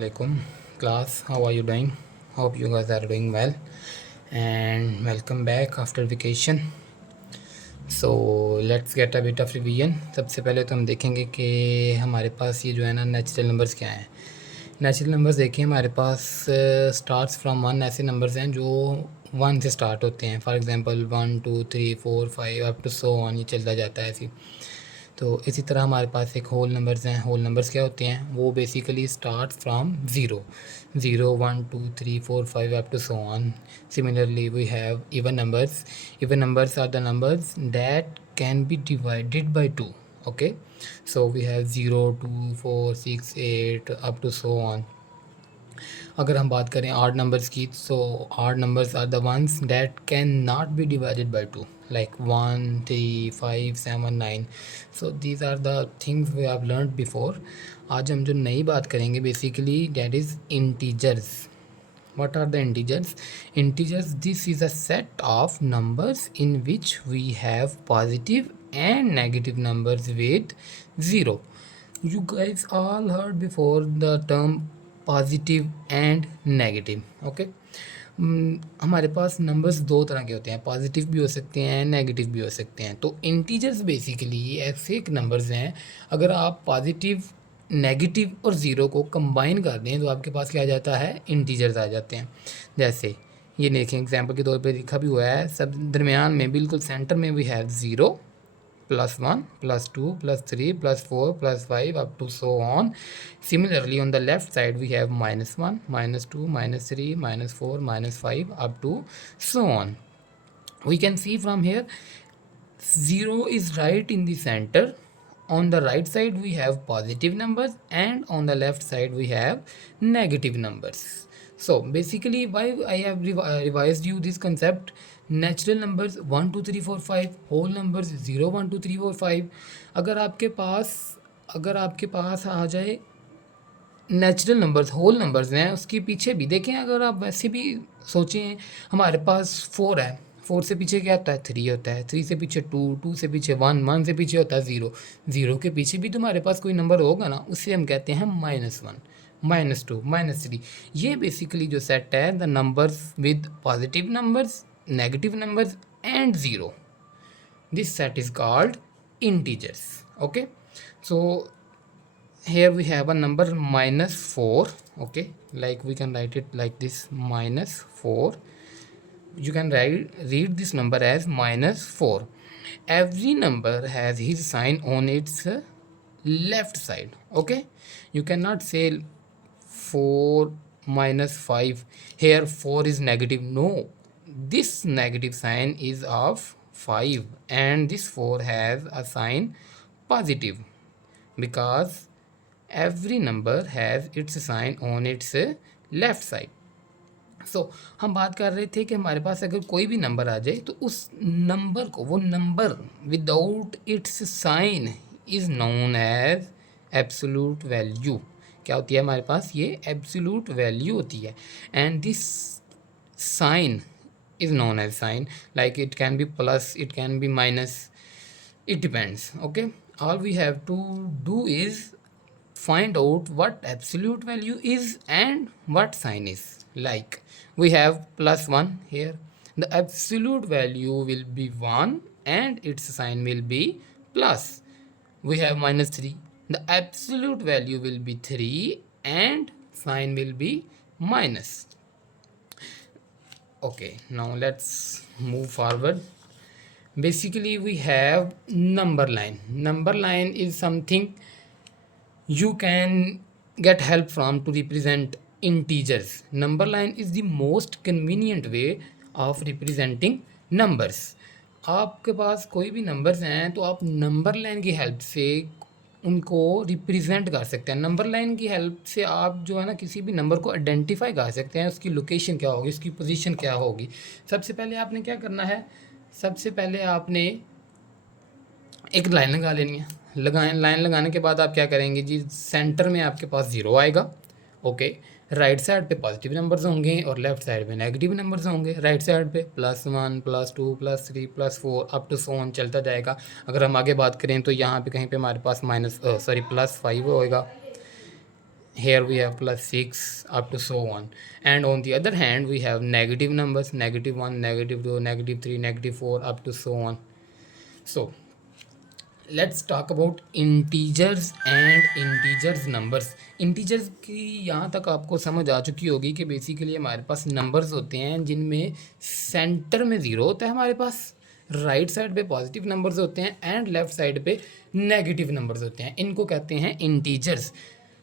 Alaikum class, how are you doing? Hope you guys are doing well and welcome back after vacation. So let's get a bit of revision. सबसे पहले तो हम देखेंगे कि हमारे पास ये जो है ना नेचुरल नंबर्स क्या हैं. नेचुरल नंबर्स देखिए हमारे पास स्टार्ट्स फ्रॉम वन ऐसे नंबर्स हैं जो वन से स्टार्ट होते हैं. For example 1 2 3 4 5 up to so on, ये चलता जाता है ऐसी. तो इसी तरह हमारे पास एक होल नंबर्स हैं. होल नंबर्स क्या होते हैं? वो basically start from zero. 0 1 2 3 4 5 up to so on. Similarly we have even numbers. Even numbers are the numbers that can be divided by 2. Okay, so we have 0 2 4 6 8 up to so on. अगर हम बात करें odd numbers की, so odd numbers are the ones that can not be divided by two, like 1 3 5 7 9. So these are the things we have learned before. आज हम जो नई बात करेंगे basically that is integers. What are the integers? Integers, this is a set of numbers in which we have positive and negative numbers with 0. You guys all heard before the term positive and negative. Okay, हमारे पास numbers दो तरह के होते हैं, positive भी हो सकते हैं, नेगेटिव भी हो सकते हैं. तो इंटीजर्स बेसिकली ऐसे एक नंबर्स हैं, अगर आप पॉजिटिव नेगेटिव और ज़ीरो को कंबाइन कर दें तो आपके पास क्या आ जाता है? इंटीजर्स आ जाते हैं. जैसे ये देखें, एग्जांपल के तौर पे लिखा भी हुआ है, सब दरमियान में बिल्कुल सेंटर में we have 0 +1 +2 +3 +4 +5 up to so on. Similarly on the left side we have -1 -2 -3 -4 -5 up to so on. We can see from here 0 is right in the center. On the right side we have positive numbers and on the left side we have negative numbers. So basically why I have revised you this concept. Natural numbers 1 2 3 4 5, whole numbers 0 1 2 3 4 5. अगर आपके पास आ जाए natural numbers, whole numbers हैं, उसके पीछे भी देखें, अगर आप वैसे भी सोचें, हमारे पास 4 है, 4 से पीछे क्या होता है? 3 होता है, 3 से पीछे 2, 2 से पीछे 1, 1 से पीछे होता है 0, 0 के पीछे भी तो हमारे पास कोई नंबर होगा ना, उससे हम कहते हैं -1 -2 -3. ये बेसिकली जो सेट है the numbers with positive numbers, negative numbers and 0, this set is called integers. Okay, so here we have a number -4. Okay, like we can write it like this, -4. You can read this number as -4. Every number has his sign on its left side. Okay, you cannot say 4 -5, here 4 is negative. No, this negative sign is of 5 and this 4 has a sign positive because every number has its sign on its left side. So हम बात कर रहे थे कि हमारे पास अगर कोई भी नंबर आ जाए तो उस नंबर को, वो number without its sign is known as absolute value. क्या होती है हमारे पास? ये एब्सोल्यूट वैल्यू होती है. And this sign is known as sign, like it can be plus, it can be minus, it depends. Okay, all we have to do is find out what absolute value is and what sign is. Like we have +1 here, the absolute value will be 1 and its sign will be plus. We have -3, the absolute value will be 3 and sign will be minus. Okay, now let's move forward. Basically we have number line. Number line is something you can get help from to represent integers. Number line is the most convenient way of representing numbers. आपके पास कोई भी numbers हैं तो आप number line की help से उनको represent कर सकते हैं. नंबर लाइन की हेल्प से आप जो है ना किसी भी नंबर को आइडेंटिफाई कर सकते हैं, उसकी लोकेशन क्या होगी, उसकी पोजीशन क्या होगी. सबसे पहले आपने क्या करना है? सबसे पहले आपने एक लाइन लगा लेनी है. लाइन लगाने के बाद आप क्या करेंगे जी? सेंटर में आपके पास 0 आएगा. ओके, राइट साइड पे पॉजिटिव नंबर्स होंगे और लेफ्ट साइड पे नेगेटिव नंबर्स होंगे. राइट साइड पे +1 +2 +3 +4 अप टू सो ऑन चलता जाएगा. अगर हम आगे बात करें तो यहाँ पे कहीं पे हमारे पास +5 होएगा. here we have plus 6 up to so on. And on the other hand we have negative numbers, -1, -2, -3, -4 up to so on. So let's talk about integers and integers numbers. Integers की यहाँ तक आपको समझ आ चुकी होगी कि बेसिकली हमारे पास numbers होते हैं जिनमें सेंटर में ज़ीरो होता है, हमारे पास राइट साइड पे पॉजिटिव नंबर्स होते हैं एंड लेफ़्ट साइड पे नेगेटिव नंबर्स होते हैं। इनको कहते हैं इंटीजर्स।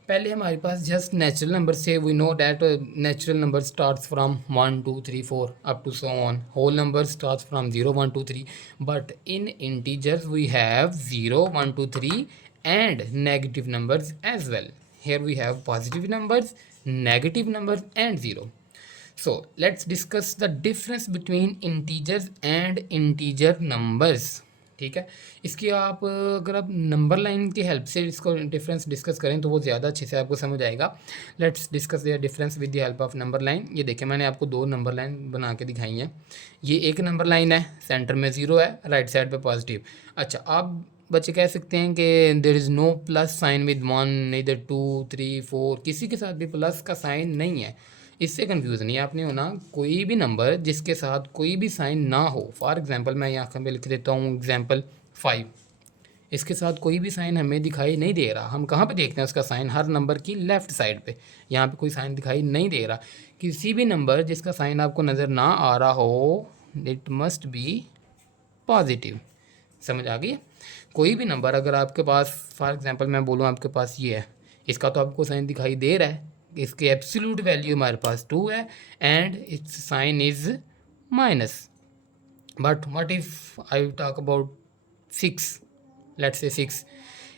पहले हमारे पास जस्ट नेचुरल नंबर से we know that natural number starts from 1 2 3 4 up to so on. Whole number starts from 0 1 2 3, but in integers we have 0 1 2 3 and negative numbers as well. Here we have positive numbers, negative numbers and 0. So let's discuss the difference between integers and integer numbers. ठीक है, इसकी आप अगर आप number line की help से इसको difference discuss करें तो वो ज़्यादा अच्छे से आपको समझ आएगा। Let's discuss the difference with the help of number line. ये देखिए मैंने आपको दो नंबर लाइन बना के दिखाई हैं। ये एक नंबर लाइन है, सेंटर में 0 है, राइट साइड पे पॉजिटिव। अच्छा, आप बच्चे कह सकते हैं कि there is no plus sign with 1, इधर 2 3 4, किसी के साथ भी प्लस का साइन नहीं है। इससे कंफ्यूज नहीं आपने होना। कोई भी नंबर जिसके साथ कोई भी साइन ना हो, फॉर एग्जांपल मैं यहाँ पे लिख देता हूँ एग्जांपल 5, इसके साथ कोई भी साइन हमें दिखाई नहीं दे रहा। हम कहाँ पे देखते हैं उसका साइन? हर नंबर की लेफ़्ट साइड पे। यहाँ पे कोई साइन दिखाई नहीं दे रहा। किसी भी नंबर जिसका साइन आपको नज़र ना आ रहा हो, इट मस्ट बी पॉजिटिव। समझ आ गई? कोई भी नंबर अगर आपके पास, फॉर एग्जांपल मैं बोलूँ आपके पास ये है, इसका तो आपको साइन दिखाई दे रहा है, इसकी एब्सोल्यूट वैल्यू हमारे पास 2 है and its sign is minus. But what if I talk about 6, let's say 6,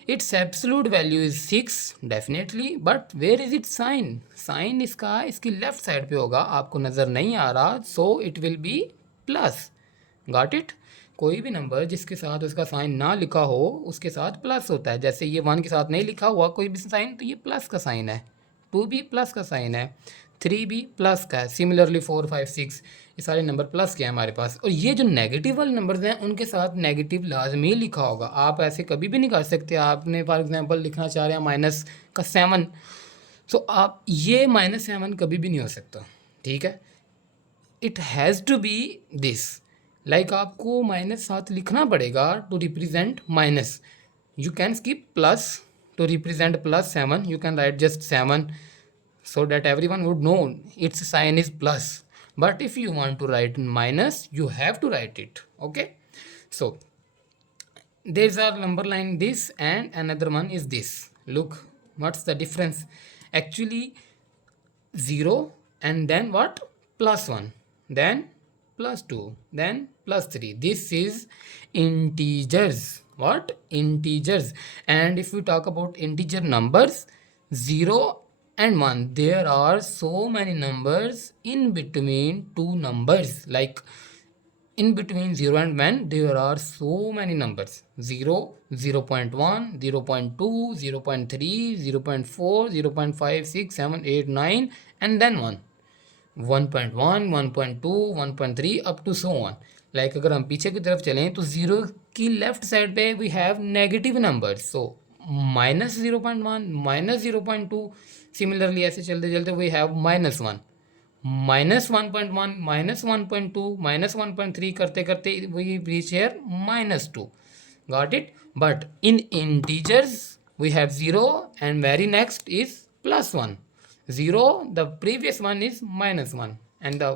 its absolute value is 6 definitely, but where is its sign? Sign इसका इसकी लेफ्ट साइड पे होगा, आपको नज़र नहीं आ रहा, सो it will B plus. Got it? कोई भी नंबर जिसके साथ उसका साइन ना लिखा हो उसके साथ प्लस होता है। जैसे ये 1 के साथ नहीं लिखा हुआ कोई भी साइन, तो ये प्लस का साइन है। 2 भी प्लस का साइन है, 3 भी प्लस का है। सिमिलरली 4 5 6 ये सारे नंबर प्लस के हैं हमारे पास। और ये जो नेगेटिव वाले नंबर्स हैं उनके साथ नेगेटिव लाजमी लिखा होगा। आप ऐसे कभी भी नहीं कर सकते। आपने फॉर एग्जांपल लिखना चाह रहे हैं माइनस का 7, तो आप ये -7 कभी भी नहीं हो सकता। ठीक है, it has to be this. Like आपको -7 लिखना पड़ेगा to represent minus. You can skip plus to represent +7, you can write just 7 so that everyone would know its sign is plus. But if you want to write minus, you have to write it. Okay, so there's a number line this and another one is this. Look, what's the difference? Actually 0 and then what? +1, then +2, then +3. This is integers. What? Integers. And if we talk about integer numbers, 0 and 1, there are so many numbers in between two numbers. Like in between 0 and 1 there are so many numbers: 0, 0.1, 0.2, 0.3, 0.4, 0.5, 6, 7, 8, 9 and then 1, 1.1, 1.2, 1.3 up to so on. Like अगर हम पीछे की तरफ चलें तो 0 की left side पे we have negative numbers, so -0.1, -0.2। Similarly ऐसे चलते चलते वी हैव -1, -1.1, -1.2, -1.3 करते करते we reach here -2। Got it? But in integers we have 0 and very next is +1. 0, the previous one is -1 and the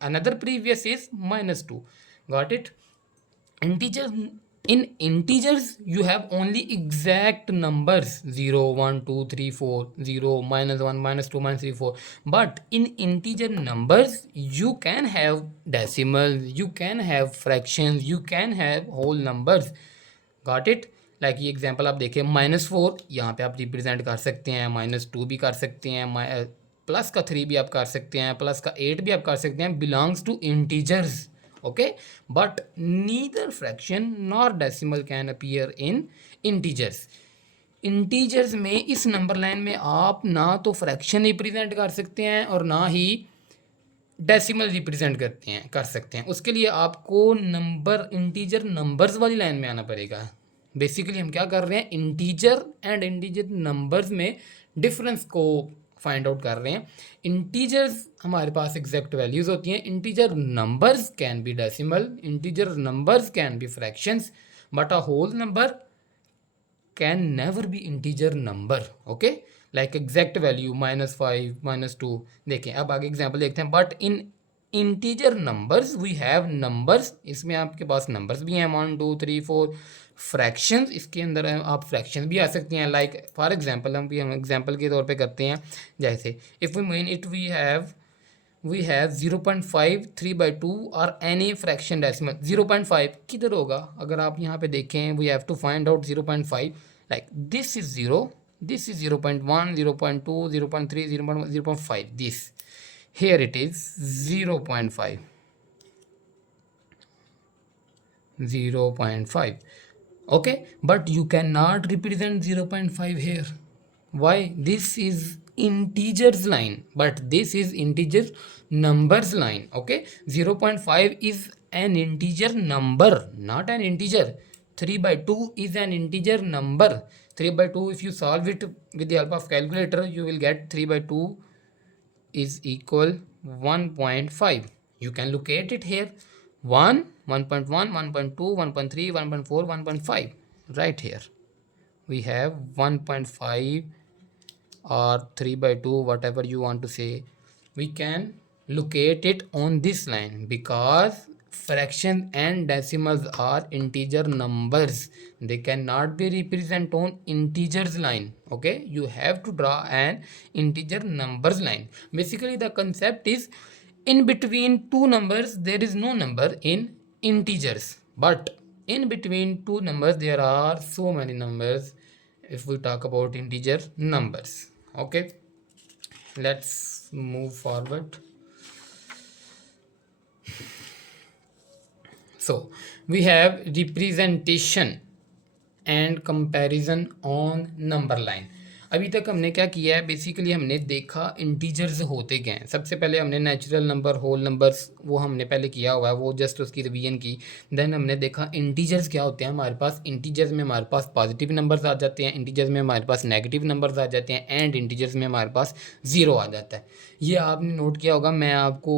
another previous is -2. Got it? Integers. In integers you have only exact numbers: 0 1 2 3 4, 0 -1 -2 -3 4. But in integer numbers you can have decimals, you can have fractions, you can have whole numbers. Got it? Like ये example आप देखिए, -4 यहाँ पे आप represent कर सकते हैं, -2 भी कर सकते हैं, प्लस का 3 भी आप कर सकते हैं, प्लस का 8 भी आप कर सकते हैं, belongs to integers. Okay, but neither fraction nor decimal can appear in integers. Integers में इस नंबर लाइन में आप ना तो फ्रैक्शन रिप्रेजेंट कर सकते हैं और ना ही डेसिमल रिप्रेजेंट कर सकते हैं। उसके लिए आपको नंबर इंटीजर नंबर्स वाली लाइन में आना पड़ेगा। बेसिकली हम क्या कर रहे हैं, इंटीजर एंड इंटीजर नंबर्स में डिफरेंस को फाइंड आउट कर रहे हैं। इंटीजर्स हमारे पास एग्जैक्ट वैल्यूज़ होती हैं, integer numbers can be decimal, integer numbers can be fractions, but a whole number can never be integer number. Okay, like exact value -5 -2। देखें अब आगे एग्जांपल देखते हैं। But in integer numbers we have numbers, इसमें आपके पास numbers भी हैं 1 2 3 4। Fractions, इसके अंदर आप फ्रैक्शंस भी आ सकती हैं। लाइक फॉर एग्जांपल हम एग्जांपल के तौर पे करते हैं, जैसे if we mean it we have 0.5 3/2 और एनी फ्रैक्शन डेसिमल। 0.5 किधर होगा? अगर आप यहाँ पे देखें, we have to find out 0.5, like this is 0, this is 0.1 0.2 0.3 0.5, this here it is 0.5 0.5. Okay, but you cannot represent 0.5 here. Why? This is integers line, but this is integer numbers line. Okay, 0.5 is an integer number, not an integer. 3/2 is an integer number. 3/2, if you solve it with the help of calculator, you will get 3/2 is equal 1.5. You can locate it here. 1 1.1 1.2 1.3 1.4 1.5. Right here we have 1.5 or 3/2, whatever you want to say. We can locate it on this line because fractions and decimals are integer numbers. They cannot be represented on integers line. Okay, you have to draw an integer numbers line. Basically the concept is, in between two numbers there is no number in integers, but in between two numbers there are so many numbers if we talk about integer numbers. Okay, let's move forward. So we have representation and comparison on number line. अभी तक हमने क्या किया है, basically हमने देखा integers होते क्या हैं। सबसे पहले हमने नेचुरल नंबर, होल नंबर्स, वो हमने पहले किया हुआ है, वो जस्ट उसकी रिवीजन की। देन हमने देखा इंटीजर्स क्या होते हैं हमारे पास। इंटीजर्स में हमारे पास पॉजिटिव नंबर्स आ जाते हैं, इंटीजर्स में हमारे पास नेगेटिव नंबर्स आ जाते हैं, एंड इंटीजर्स में हमारे पास ज़ीरो आ जाता है। ये आपने नोट किया होगा, मैं आपको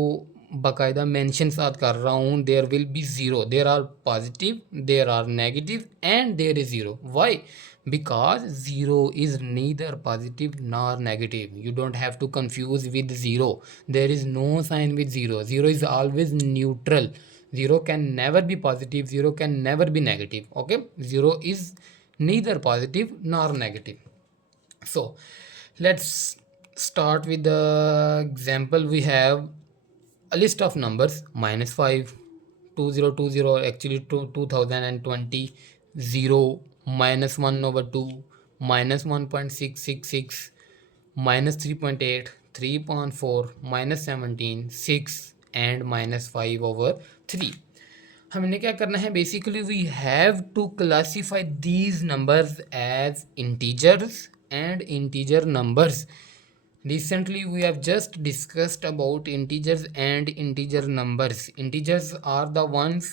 बाकायदा मेंशन साथ कर रहा हूँ। There will be zero, there are positive, there are negative and there is zero. Why? Because 0 is neither positive nor negative. You don't have to confuse with 0. There is no sign with 0. 0 is always neutral. 0 can never be positive, 0 can never be negative. Okay, 0 is neither positive nor negative. So let's start with the example. We have a list of numbers: -5, 2020, actually 2020, 0, -1/2, -1.666, -3.8, 3.4, -17, 6 एंड -5/3। हमने क्या करना है, basically we have to classify these numbers as integers and integer numbers. Recently, we have just discussed about integers and integer numbers. Integers are the ones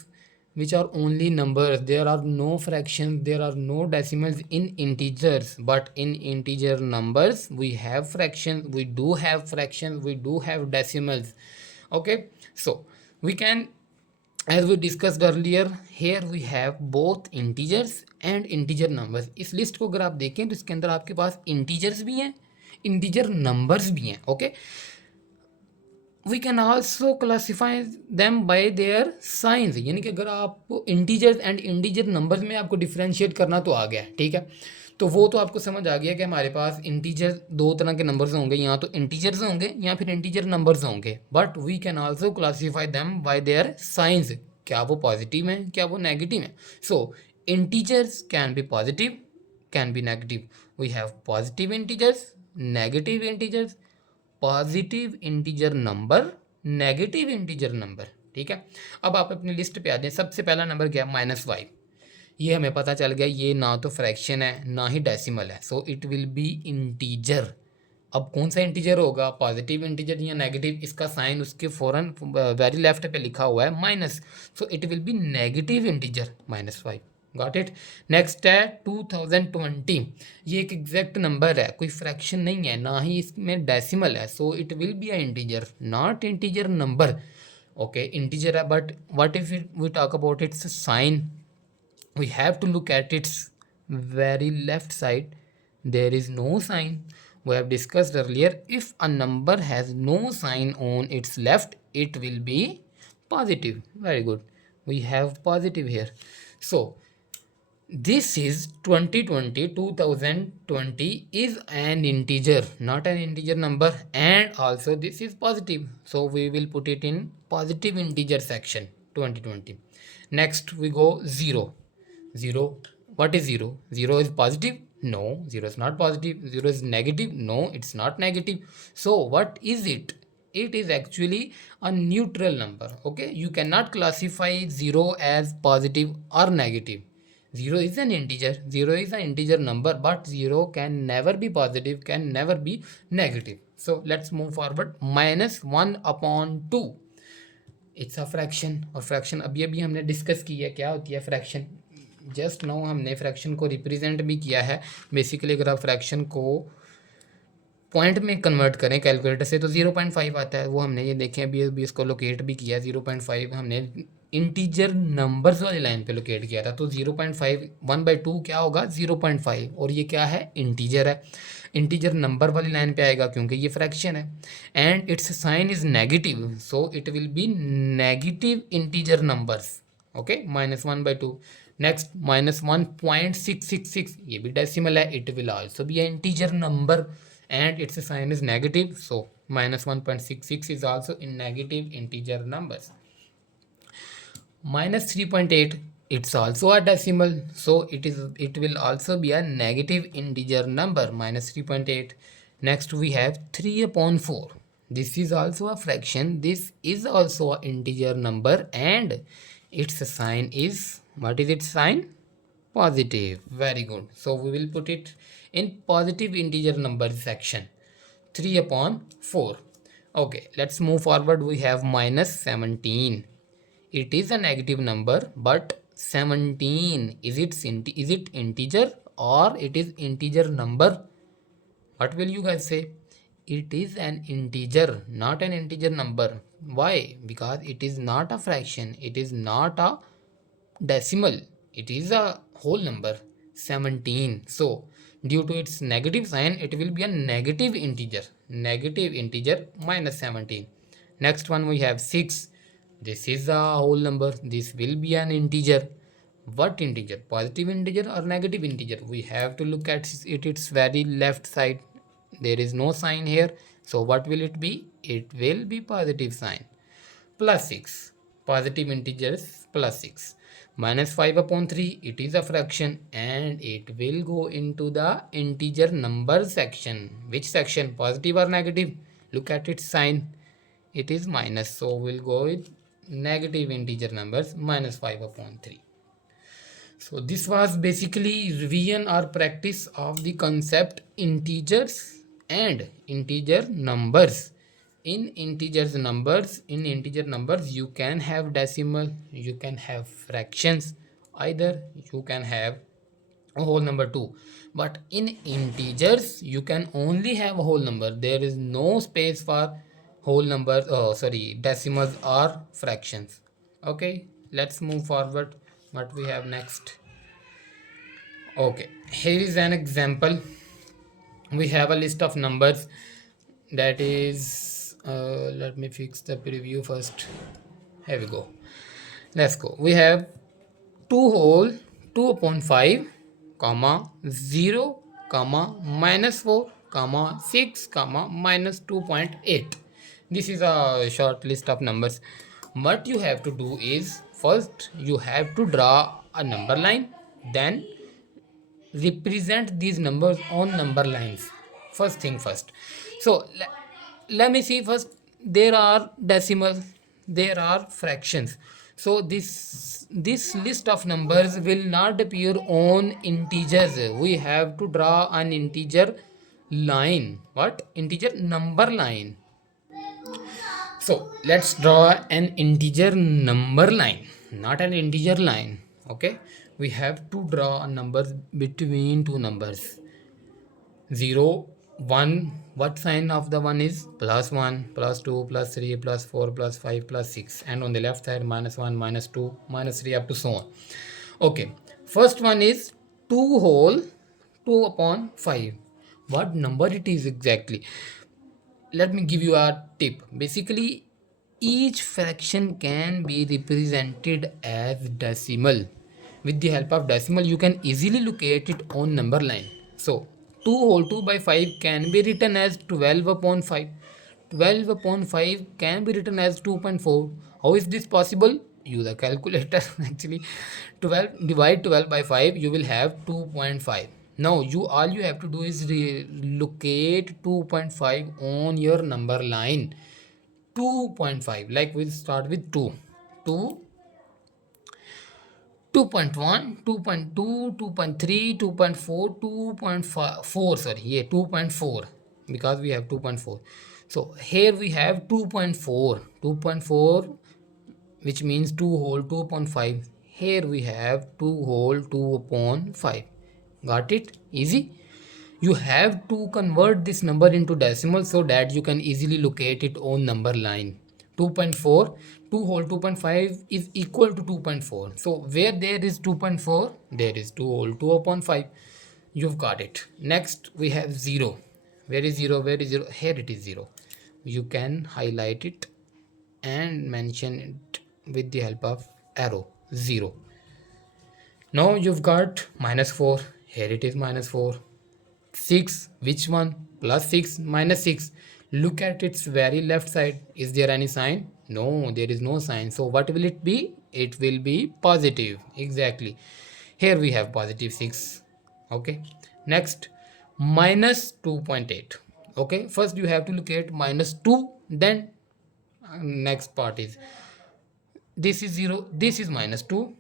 which are only numbers. There are no fractions, there are no decimals in integers. But in integer numbers, we have fractions, we do have fractions, we do have decimals. Okay, so we can, as we discussed earlier, here we have both integers and integer numbers. इस list को अगर आप देखें तो इसके अंदर आपके पास integers भी हैं, इंटीजर नंबर्स भी हैं. Okay, we can also classify them by their signs. यानी कि अगर आप इंटीजर्स एंड इंटीजर नंबर्स में आपको डिफ्रेंशिएट करना तो आ गया, ठीक है. तो वो तो आपको समझ आ गया कि हमारे पास इंटीजर दो तरह के नंबर्स होंगे, यहाँ तो इंटीजर्स होंगे या फिर इंटीजर नंबर्स होंगे. But we can also classify them by their signs. क्या वो पॉजिटिव हैं, क्या वो नेगेटिव हैं. So integers can be positive, can be negative. We have positive integers, negative integers, positive integer number, negative integer number. ठीक है, अब आप अपनी लिस्ट पे आ जाएं. सबसे पहला नंबर क्या है, -5. ये हमें पता चल गया ये ना तो फ्रैक्शन है ना ही डेसिमल है, so it will B integer. अब कौन सा इंटीजर होगा, पॉजिटिव इंटीजर या नेगेटिव? इसका साइन उसके फ़ौरन वेरी लेफ्ट पे लिखा हुआ है minus, so it will be negative integer. -5 got it. Next है 2020, ये एक एग्जैक्ट नंबर है, कोई फ्रैक्शन नहीं है, ना ही इसमें डेसिमल है, so it will be a integer, not integer number. Okay, integer है, but what if we talk about its sign, we have to look at its very left side. There is no sign. We have discussed earlier, if a number has no sign on its left, it will be positive. Very good, we have positive here. So this is 2020 is an integer, not an integer number, and also this is positive, so we will put it in positive integer section 2020. Next we go 0. 0, what is 0? 0 is positive? No, 0 is not positive. 0 is negative? No, it's not negative. So what is it? It is actually a neutral number. Okay, you cannot classify 0 as positive or negative. 0 is an integer, 0 is an integer number, but 0 can never be positive, can never be negative. So let's move forward. -1/2, it's a fraction, और fraction अभी अभी हमने discuss की है क्या होती है fraction. Just now हमने फ्रैक्शन को रिप्रेजेंट भी किया है। बेसिकली अगर आप फ्रैक्शन को पॉइंट में कन्वर्ट करें कैलकुलेटर से तो 0.5 आता है, वो हमने ये देखें अभी इसको लोकेट भी किया। 0.5 हमने इंटीजर नंबर्स वाली लाइन पे लोकेट किया था, तो 0.5 1/2 क्या होगा 0.5, और ये क्या है इंटीजर है, इंटीजर नंबर वाली लाइन पे आएगा क्योंकि ये फ्रैक्शन है, and its sign is negative, so it will be negative integer numbers. Okay, -1/2। Next -1.666, ये भी डेसिमल है, it will also be integer number and its sign is negative, so -1.66 is also in negative integer numbers. -3.8, it's also a decimal, so it will also be a negative integer number, -3.8. Next we have 3/4. This is also a fraction, this is also a integer number, and its sign is, what is its sign? Positive. Very good, so we will put it in positive integer number section, 3/4. Okay, let's move forward. We have -17. It is a negative number, but 17, is it integer or it is integer number? What will you guys say? It is an integer, not an integer number. Why? Because it is not a fraction, it is not a decimal, it is a whole number, 17. So due to its negative sign, it will be a negative integer, -17. Next one we have 6. This is a whole number, this will be an integer. What integer? Positive integer or negative integer? We have to look at it, its very left side. There is no sign here, so what will it be? It will be positive sign. +6, positive integers, +6. -5/3, it is a fraction and it will go into the integer number section. Which section? Positive or negative? Look at its sign, it is minus, so we'll go with negative integer numbers, -5/3. So this was basically revision or practice of the concept integers and integer numbers. In integer numbers you can have decimal, you can have fractions, either you can have a whole number too, but in integers you can only have a whole number. There is no space for whole numbers, decimals or fractions. Okay, let's move forward. What we have next? Okay, here is an example. We have a list of numbers, that is let me fix the preview first. Here we go, let's go. We have 2 whole 2/5 comma 0 comma -4 comma 6 comma -2.8. This is a short list of numbers. What you have to do is, first you have to draw a number line, then represent these numbers on number lines. First thing first. So let me see first. There are decimals, there are fractions, so this list of numbers will not appear on integers. We have to draw an integer line. What? Integer number line. So let's draw an integer number line, not an integer line. Okay, we have to draw a numbers between two numbers. 0, 1. What sign of the 1 is? Plus 1, plus 2, plus 3, plus 4, plus 5, plus 6. And on the left side, minus 1, minus 2, minus 3, up to so on. Okay. First one is 2 whole 2 upon 5. What number it is exactly? Let me give you a tip. Basically, each fraction can be represented as decimal. With the help of decimal, you can easily locate it on number line. So 2 whole 2 by 5 can be written as 12 upon 5. 12 upon 5 can be written as 2.4. How is this possible? Use a calculator. Actually, 12 divide 12 by 5, you will have 2.5. Now all you have to do is locate 2.5 on your number line. 2.5, like we'll start with 2. 2, 2.1, 2.2, 2.3, 2.4, 2.4, sorry, yeah, 2.4, because we have 2.4. So here we have 2.4, 2.4, which means 2 whole 2 upon 5. Here we have 2 whole 2 upon 5. Got it? Easy. You have to convert this number into decimal so that you can easily locate it on number line. 2.4, 2 whole 2.5 is equal to 2.4. So where there is 2.4, there is 2 whole 2 upon 5. You've got it. Next we have 0. Where is 0? Where is 0? Here it is 0. You can highlight it and mention it with the help of arrow. 0. Now you've got minus 4. Here it is minus 4. 6, which one? Plus 6, minus 6. Look at its very left side. Is there any sign? No, there is no sign. So what will it be? It will be positive. Exactly. Here we have positive 6. Okay. Next, minus 2.8. Okay. First you have to look at minus 2. Then next part is, this is 0. This is minus 2.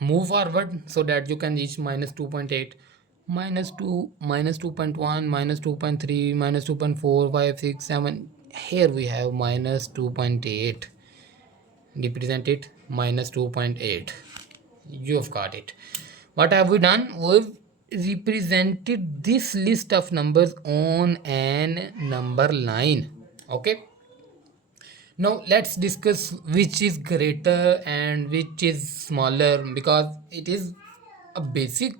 Move forward so that you can reach minus 2.8. Minus 2, minus 2.1, minus 2.3, minus 2.4, 5, 6, 7. Here we have minus 2.8. Represent it, minus 2.8. You've got it. What have we done? We've represented this list of numbers on an number line. Okay. Now let's discuss which is greater and which is smaller, because it is a basic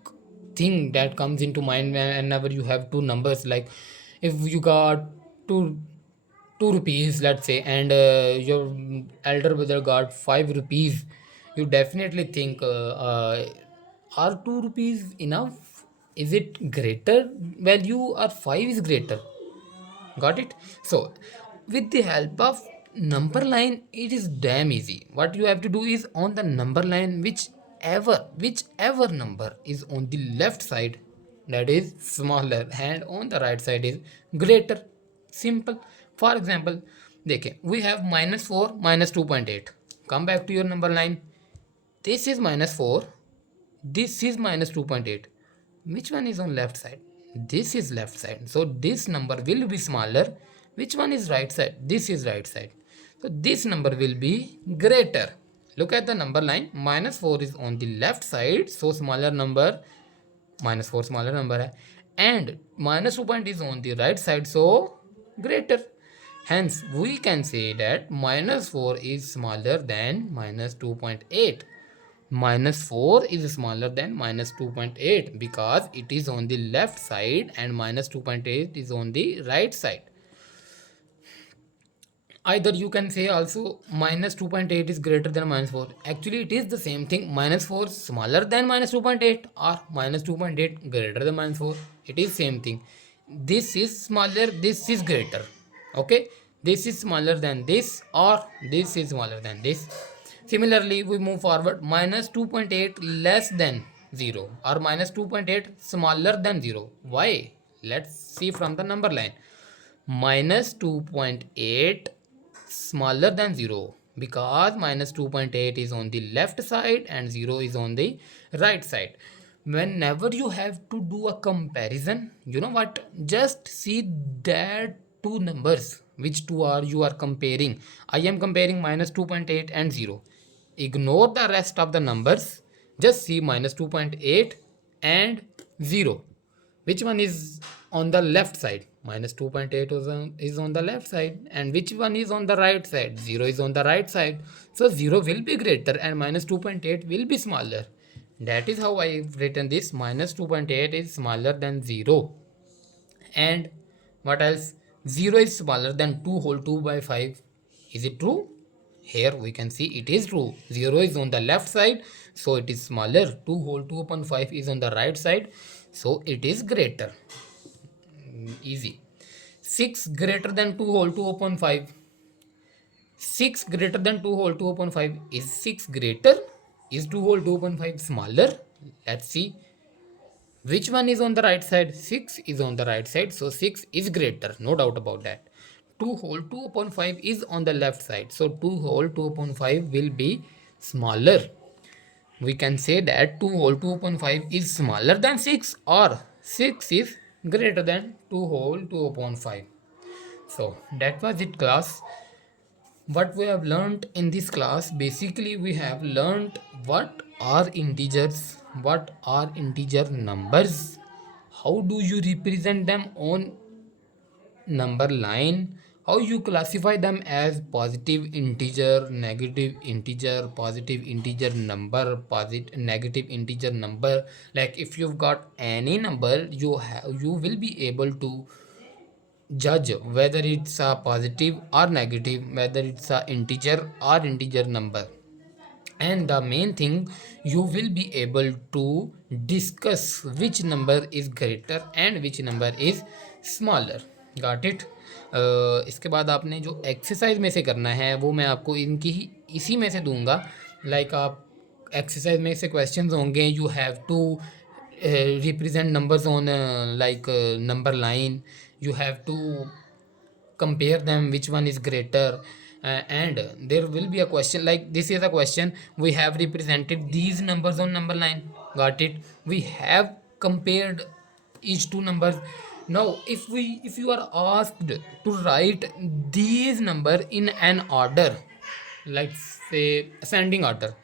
thing that comes into mind whenever you have two numbers. Like if you got two rupees, let's say, and your elder brother got 5 rupees, you definitely think, are 2 rupees enough? Is it greater value or 5 is greater? Got it? So with the help of number line, it is damn easy. What you have to do is, on the number line, whichever number is on the left side, that is smaller, and on the right side is greater. Simple. For example, देखें, we have minus 4, minus 2.8. Come back to your number line. This is minus 4. This is minus 2.8. Which one is on left side? This is left side. So this number will be smaller. Which one is right side? This is right side. So this number will be greater. Look at the number line. Minus 4 is on the left side. So smaller number. Minus 4 smaller number है. And minus 2 is on the right side. So greater. Hence, we can say that minus 4 is smaller than minus 2.8. Minus 4 is smaller than minus 2.8 because it is on the left side and minus 2.8 is on the right side. Either you can say also minus 2.8 is greater than minus 4. Actually, it is the same thing. Minus 4 smaller than minus 2.8 or minus 2.8 greater than minus 4. It is same thing. This is smaller, this is greater. Okay, this is smaller than this or this is smaller than this. Similarly, we move forward. Minus 2.8 less than 0 or minus 2.8 smaller than 0. Why? Let's see from the number line. Minus 2.8 smaller than 0 because minus 2.8 is on the left side and 0 is on the right side. Whenever you have to do a comparison, you know what? Just see that two numbers. Which two are you are comparing? I am comparing minus 2.8 and 0. Ignore the rest of the numbers. Just see minus 2.8 and 0. Which one is on the left side? Minus 2.8 is on the left side, and which one is on the right side? 0 is on the right side. So 0 will be greater and minus 2.8 will be smaller. That is how I've written this. Minus 2.8 is smaller than 0. And what else? 0 is smaller than 2 whole 2 by 5. Is it true? Here we can see it is true. 0 is on the left side, so it is smaller. 2 whole 2 upon 5 is on the right side, so it is greater. Easy. 6 greater than 2 whole 2 upon 5. 6 greater than 2 whole 2 upon 5. Is 6 greater? Is 2 whole 2 upon 5 smaller? Let's see. Which one is on the right side? 6 is on the right side, so 6 is greater, no doubt about that. 2 whole 2 upon 5 is on the left side, so 2 whole 2 upon 5 will be smaller. We can say that 2 whole 2 upon 5 is smaller than 6, or 6 is greater than 2 whole 2 upon 5. So that was it, class. What we have learned in this class, basically we have learned what are integers, what are integer numbers, how do you represent them on number line, how you classify them as positive integer, negative integer, positive integer number, positive negative integer number. Like if you've got any number, you will be able to judge whether it's a positive or negative, whether it's a integer or integer number. And the main thing, you will be able to discuss which number is greater and which number is smaller. Got it? इसके बाद आपने जो exercise में से करना है वो मैं आपको इनकी ही इसी में से दूंगा. लाइक आप एक्सरसाइज में से क्वेश्चंस होंगे. You have to represent numbers on like number line. You have to compare them, which one is greater, and there will be a question like this is a question. We have represented these numbers on number line. Got it? We have compared each two numbers. Now if you are asked to write these number in an order, let's say ascending order,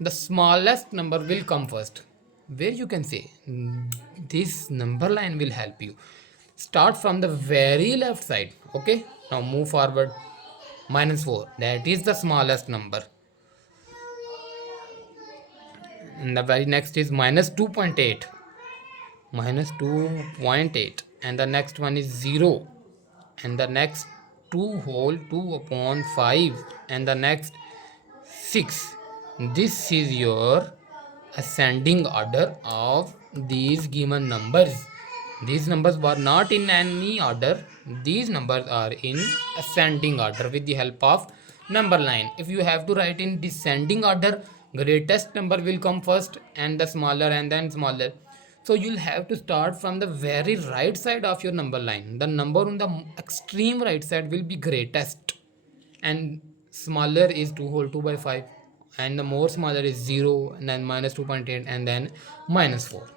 the smallest number will come first, where you can say this number line will help you. Start from the very left side. Okay, now move forward. -4, that is the smallest number, and the very next is -2.8. -2.8, and the next one is 0, and the next 2 whole 2 upon 5, and the next 6. This is your ascending order of these given numbers. These numbers were not in any order. These numbers are in ascending order with the help of number line. If you have to write in descending order, greatest number will come first and the smaller and then smaller. So you'll have to start from the very right side of your number line. The number on the extreme right side will be greatest, and smaller is 2 whole 2 by 5, and the more smaller is 0, and then -2.8, and then -4.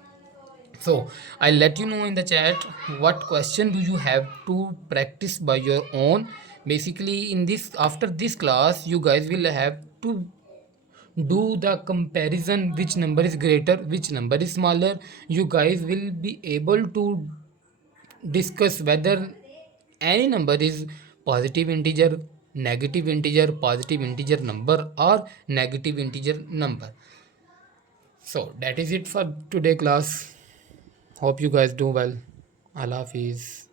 So I'll let you know in the chat what question do you have to practice by your own. Basically in this, after this class, you guys will have to do the comparison, which number is greater, which number is smaller. You guys will be able to discuss whether any number is positive integer, negative integer, positive integer number, or negative integer number. So that is it for today class. Hope you guys do well. Allah Hafiz.